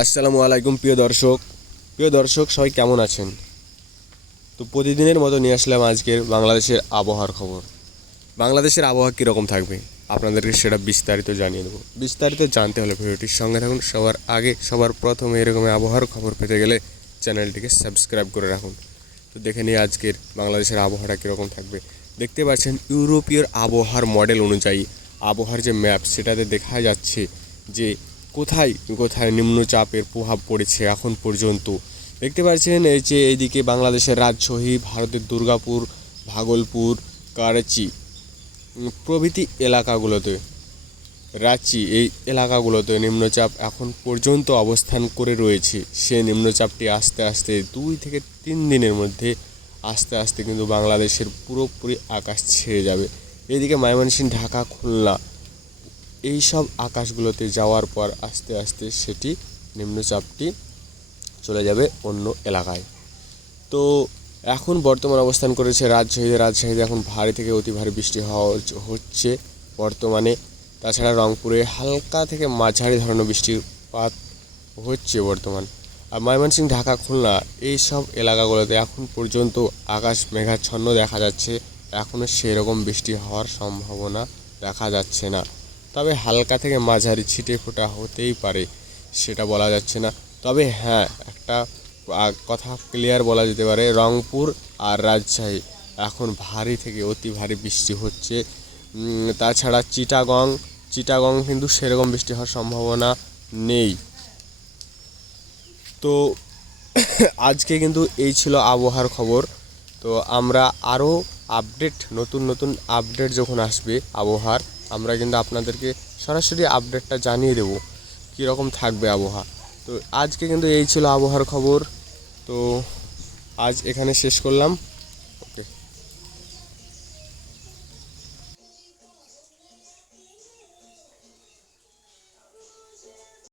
আসসালামু আলাইকুম প্রিয় দর্শক সবাই কেমন আছেন? তো প্রতিদিনের মতো নিয়ে আসলাম আজকের বাংলাদেশের আবহাওয়ার খবর। বাংলাদেশের আবহাওয়া কীরকম থাকবে আপনাদেরকে সেটা বিস্তারিত জানিয়ে দেবো। বিস্তারিত জানতে হলে ভিডিওটির সঙ্গে থাকুন। সবার আগে সবার প্রথমে এরকম আবহাওয়ার খবর পেতে গেলে চ্যানেলটিকে সাবস্ক্রাইব করে রাখুন। তো দেখে নিই আজকের বাংলাদেশের আবহাওয়াটা কীরকম থাকবে। দেখতে পাচ্ছেন ইউরোপীয় আবহাওয়ার মডেল অনুযায়ী আবহাওয়ার যে ম্যাপ সেটাতে দেখা যাচ্ছে যে কোথায় কোথায় নিম্নচাপের প্রভাব পড়েছে এখন পর্যন্ত। দেখতে পাচ্ছেন এই যে এইদিকে বাংলাদেশের রাজশাহী, ভারতের দুর্গাপুর, ভাগলপুর, করাচি প্রভৃতি এলাকাগুলোতে এই এলাকাগুলোতে নিম্নচাপ এখন পর্যন্ত অবস্থান করে রয়েছে। সে নিম্নচাপটি আস্তে আস্তে 2 থেকে 3 দিনের মধ্যে আস্তে আস্তে কিন্তু বাংলাদেশের পুরোপুরি আকাশ ছেয়ে যাবে। এদিকে ময়মনসিংহ, ঢাকা, খুলনা এই সব আকাশগুলোতে যাওয়ার পর আস্তে আস্তে সেটি নিম্নচাপটি চলে যাবে অন্য এলাকায়। তো এখন বর্তমান অবস্থান করেছে রাজশাহীতে এখন ভারী থেকে অতি ভারী বৃষ্টি হচ্ছে বর্তমানে। তাছাড়া রংপুরে হালকা থেকে মাঝারি ধরনের বৃষ্টিপাত হচ্ছে বর্তমান। আর ময়মনসিংহ, ঢাকা, খুলনা এই সব এলাকাগুলোতে এখন পর্যন্ত আকাশ মেঘাচ্ছন্ন দেখা যাচ্ছে। এখনও সেরকম বৃষ্টি হওয়ার সম্ভাবনা দেখা যাচ্ছে না, তবে হালকা থেকে মাঝারি ছিটে ফোঁটা হতেই পারে, সেটা বলা যাচ্ছে না। তবে হ্যাঁ, একটা কথা ক্লিয়ার বলা যেতে পারে, রংপুর আর রাজশাহী এখন ভারী থেকে অতি ভারী বৃষ্টি হচ্ছে। তাছাড়া চিটাগং কিন্তু সেরকম বৃষ্টি হওয়ার সম্ভাবনা নেই। তো আজকে কিন্তু এই ছিল আবহাওয়ার খবর। তো আমরা আরও নতুন আপডেট যখন আসবে আবহাওয়ার, আমরা কিন্তু আপনাদেরকে সরাসরি আপডেটটা জানিয়ে দেব কীরকম থাকবে আবহাওয়া। তো আজকে কিন্তু এই ছিল আবহাওয়ার খবর। তো আজ এখানে শেষ করলাম।